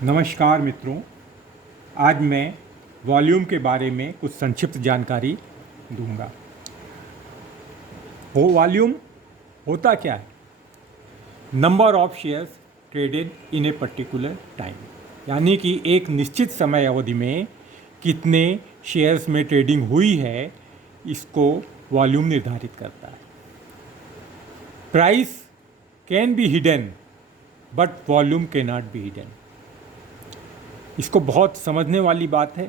नमस्कार मित्रों। आज मैं वॉल्यूम के बारे में कुछ संक्षिप्त जानकारी दूंगा। वो वॉल्यूम होता क्या है? Number of shares traded in a particular time, यानी कि एक निश्चित समय अवधि में कितने शेयर्स में ट्रेडिंग हुई है, इसको वॉल्यूम निर्धारित करता है। Price can be hidden but volume can not be hidden. इसको बहुत समझने वाली बात है।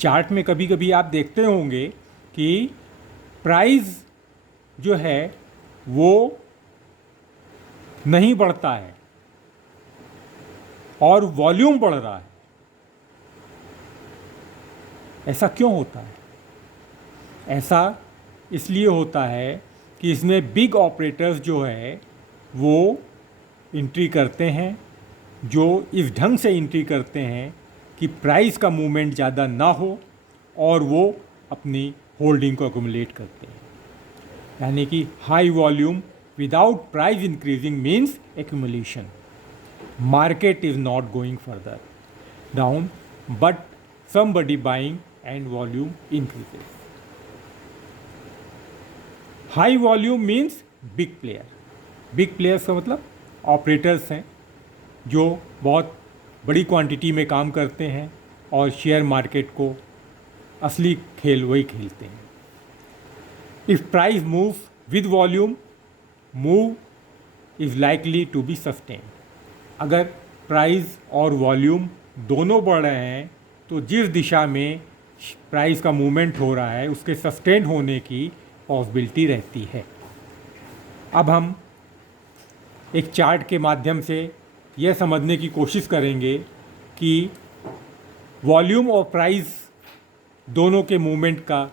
चार्ट में कभी कभी आप देखते होंगे कि प्राइस जो है वो नहीं बढ़ता है और वॉल्यूम बढ़ रहा है। ऐसा क्यों होता है? ऐसा इसलिए होता है कि इसमें बिग ऑपरेटर्स जो है वो एंट्री करते हैं, जो इस ढंग से एंट्री करते हैं कि प्राइस का मूवमेंट ज़्यादा ना हो और वो अपनी होल्डिंग को एक्यूमुलेट करते हैं। यानी कि high volume without price increasing means accumulation. Market is not going further down but somebody buying and volume increases. High volume means big player. Big players का मतलब ऑपरेटर्स हैं जो बहुत बड़ी क्वांटिटी में काम करते हैं और शेयर मार्केट को असली खेल वही खेलते हैं। If price move with volume, move is likely to be sustain. अगर प्राइस और वॉल्यूम दोनों बढ़ रहे हैं तो जिस दिशा में प्राइस का मूवमेंट हो रहा है उसके सस्टेन होने की पॉसिबिलिटी रहती है। अब हम एक चार्ट के माध्यम से यह समझने की कोशिश करेंगे कि वॉल्यूम और प्राइस दोनों के मूवमेंट का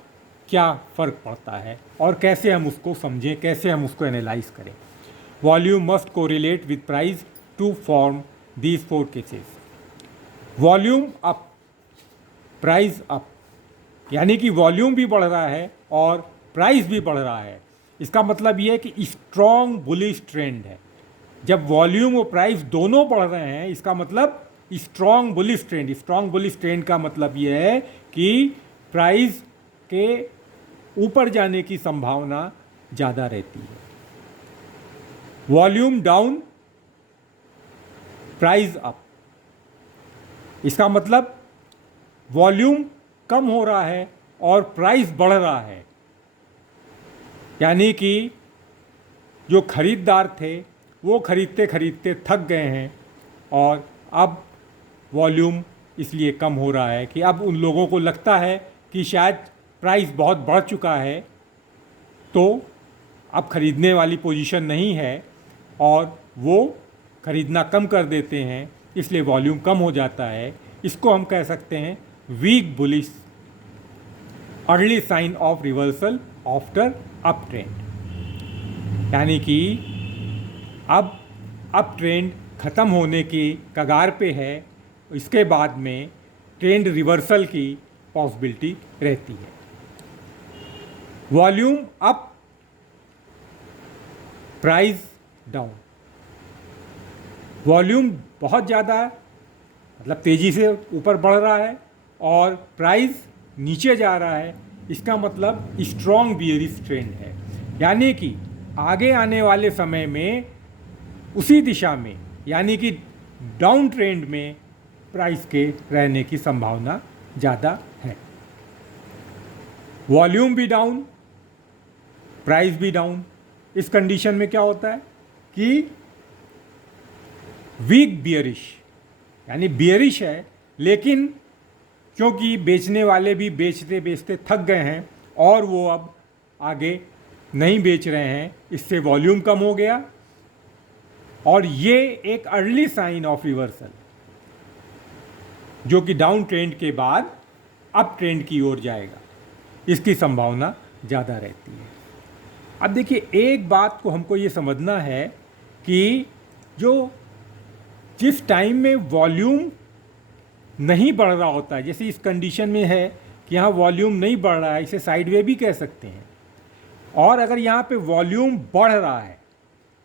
क्या फ़र्क पड़ता है और कैसे हम उसको समझें, कैसे हम उसको एनालाइज करें। Volume must correlate with price to form these four cases. Volume up, price up, यानी कि वॉल्यूम भी बढ़ रहा है और प्राइस भी बढ़ रहा है। इसका मतलब ये है कि स्ट्रॉन्ग बुलिश ट्रेंड है। जब वॉल्यूम और प्राइस दोनों बढ़ रहे हैं इसका मतलब strong bullish trend. Strong bullish trend का मतलब यह है कि प्राइस के ऊपर जाने की संभावना ज़्यादा रहती है। वॉल्यूम डाउन, प्राइस अप, इसका मतलब वॉल्यूम कम हो रहा है और प्राइस बढ़ रहा है। यानी कि जो खरीदार थे वो खरीदते खरीदते थक गए हैं और अब वॉल्यूम इसलिए कम हो रहा है कि अब उन लोगों को लगता है कि शायद प्राइस बहुत बढ़ चुका है तो अब खरीदने वाली पोजीशन नहीं है और वो खरीदना कम कर देते हैं, इसलिए वॉल्यूम कम हो जाता है। इसको हम कह सकते हैं weak bullish, early sign of reversal after up trend. यानी कि अब अप ट्रेंड ख़त्म होने की कगार पे है, इसके बाद में ट्रेंड रिवर्सल की पॉसिबिलिटी रहती है। Volume up, price down. Volume बहुत ज़्यादा है, मतलब तेज़ी से ऊपर बढ़ रहा है और प्राइस नीचे जा रहा है, इसका मतलब स्ट्रॉन्ग बियरिश ट्रेंड है। यानी कि आगे आने वाले समय में उसी दिशा में, यानी कि डाउन ट्रेंड में प्राइस के रहने की संभावना ज़्यादा है। वॉल्यूम भी डाउन, प्राइस भी डाउन। इस कंडीशन में क्या होता है कि वीक बियरिश, यानी बियरिश है लेकिन क्योंकि बेचने वाले भी बेचते बेचते थक गए हैं और वो अब आगे नहीं बेच रहे हैं, इससे वॉल्यूम कम हो गया और ये एक अर्ली साइन ऑफ रिवर्सल जो कि डाउन ट्रेंड के बाद अप ट्रेंड की ओर जाएगा, इसकी संभावना ज़्यादा रहती है। अब देखिए, एक बात को हमको ये समझना है कि जिस टाइम में वॉल्यूम नहीं बढ़ रहा होता है, जैसे इस कंडीशन में है कि यहाँ वॉल्यूम नहीं बढ़ रहा है, इसे साइडवे भी कह सकते हैं। और अगर यहाँ पे वॉल्यूम बढ़ रहा है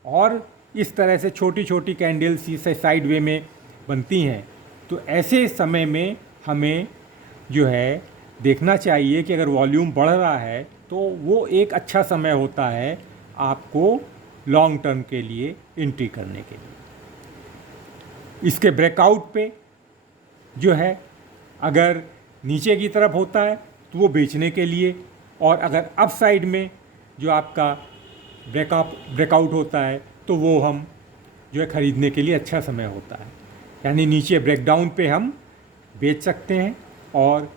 और इस तरह से छोटी छोटी कैंडल्स से साइड वे में बनती हैं, तो ऐसे समय में हमें जो है देखना चाहिए कि अगर वॉल्यूम बढ़ रहा है तो वो एक अच्छा समय होता है आपको लॉन्ग टर्म के लिए एंट्री करने के लिए। इसके ब्रेकआउट पे जो है अगर नीचे की तरफ होता है तो वो बेचने के लिए, और अगर अप साइड में जो आपका ब्रेकआउट होता है तो वो हम जो है ख़रीदने के लिए अच्छा समय होता है। यानी नीचे ब्रेकडाउन पे हम बेच सकते हैं और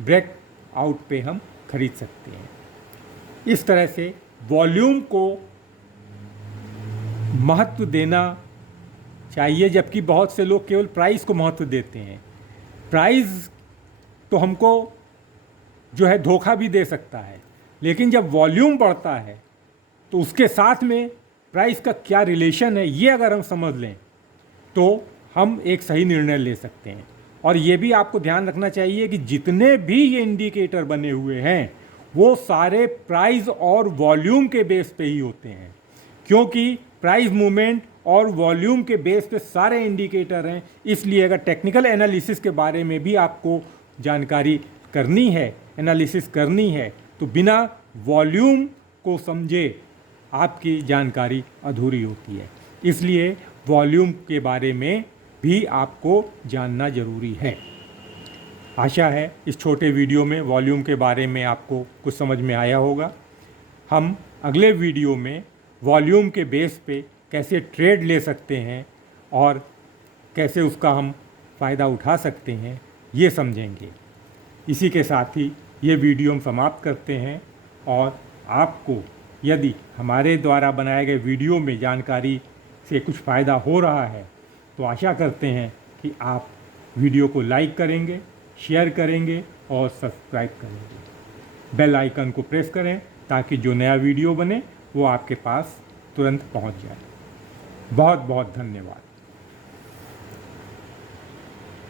ब्रेक आउट पे हम खरीद सकते हैं। इस तरह से वॉल्यूम को महत्व देना चाहिए, जबकि बहुत से लोग केवल प्राइस को महत्व देते हैं। प्राइस तो हमको जो है धोखा भी दे सकता है, लेकिन जब वॉल्यूम बढ़ता है तो उसके साथ में प्राइस का क्या रिलेशन है, ये अगर हम समझ लें तो हम एक सही निर्णय ले सकते हैं। और ये भी आपको ध्यान रखना चाहिए कि जितने भी ये इंडिकेटर बने हुए हैं वो सारे प्राइस और वॉल्यूम के बेस पे ही होते हैं, क्योंकि प्राइस मूवमेंट और वॉल्यूम के बेस पे सारे इंडिकेटर हैं। इसलिए अगर टेक्निकल एनालिसिस के बारे में भी आपको जानकारी करनी है, एनालिसिस करनी है, तो बिना वॉल्यूम को समझे आपकी जानकारी अधूरी होती है। इसलिए वॉल्यूम के बारे में भी आपको जानना ज़रूरी है। आशा है इस छोटे वीडियो में वॉल्यूम के बारे में आपको कुछ समझ में आया होगा। हम अगले वीडियो में वॉल्यूम के बेस पे कैसे ट्रेड ले सकते हैं और कैसे उसका हम फ़ायदा उठा सकते हैं ये समझेंगे। इसी के साथ ही ये वीडियो हम समाप्त करते हैं, और आपको यदि हमारे द्वारा बनाए गए वीडियो में जानकारी से कुछ फ़ायदा हो रहा है तो आशा करते हैं कि आप वीडियो को लाइक करेंगे, शेयर करेंगे और सब्सक्राइब करेंगे। बेल आइकन को प्रेस करें ताकि जो नया वीडियो बने वो आपके पास तुरंत पहुंच जाए। बहुत बहुत धन्यवाद।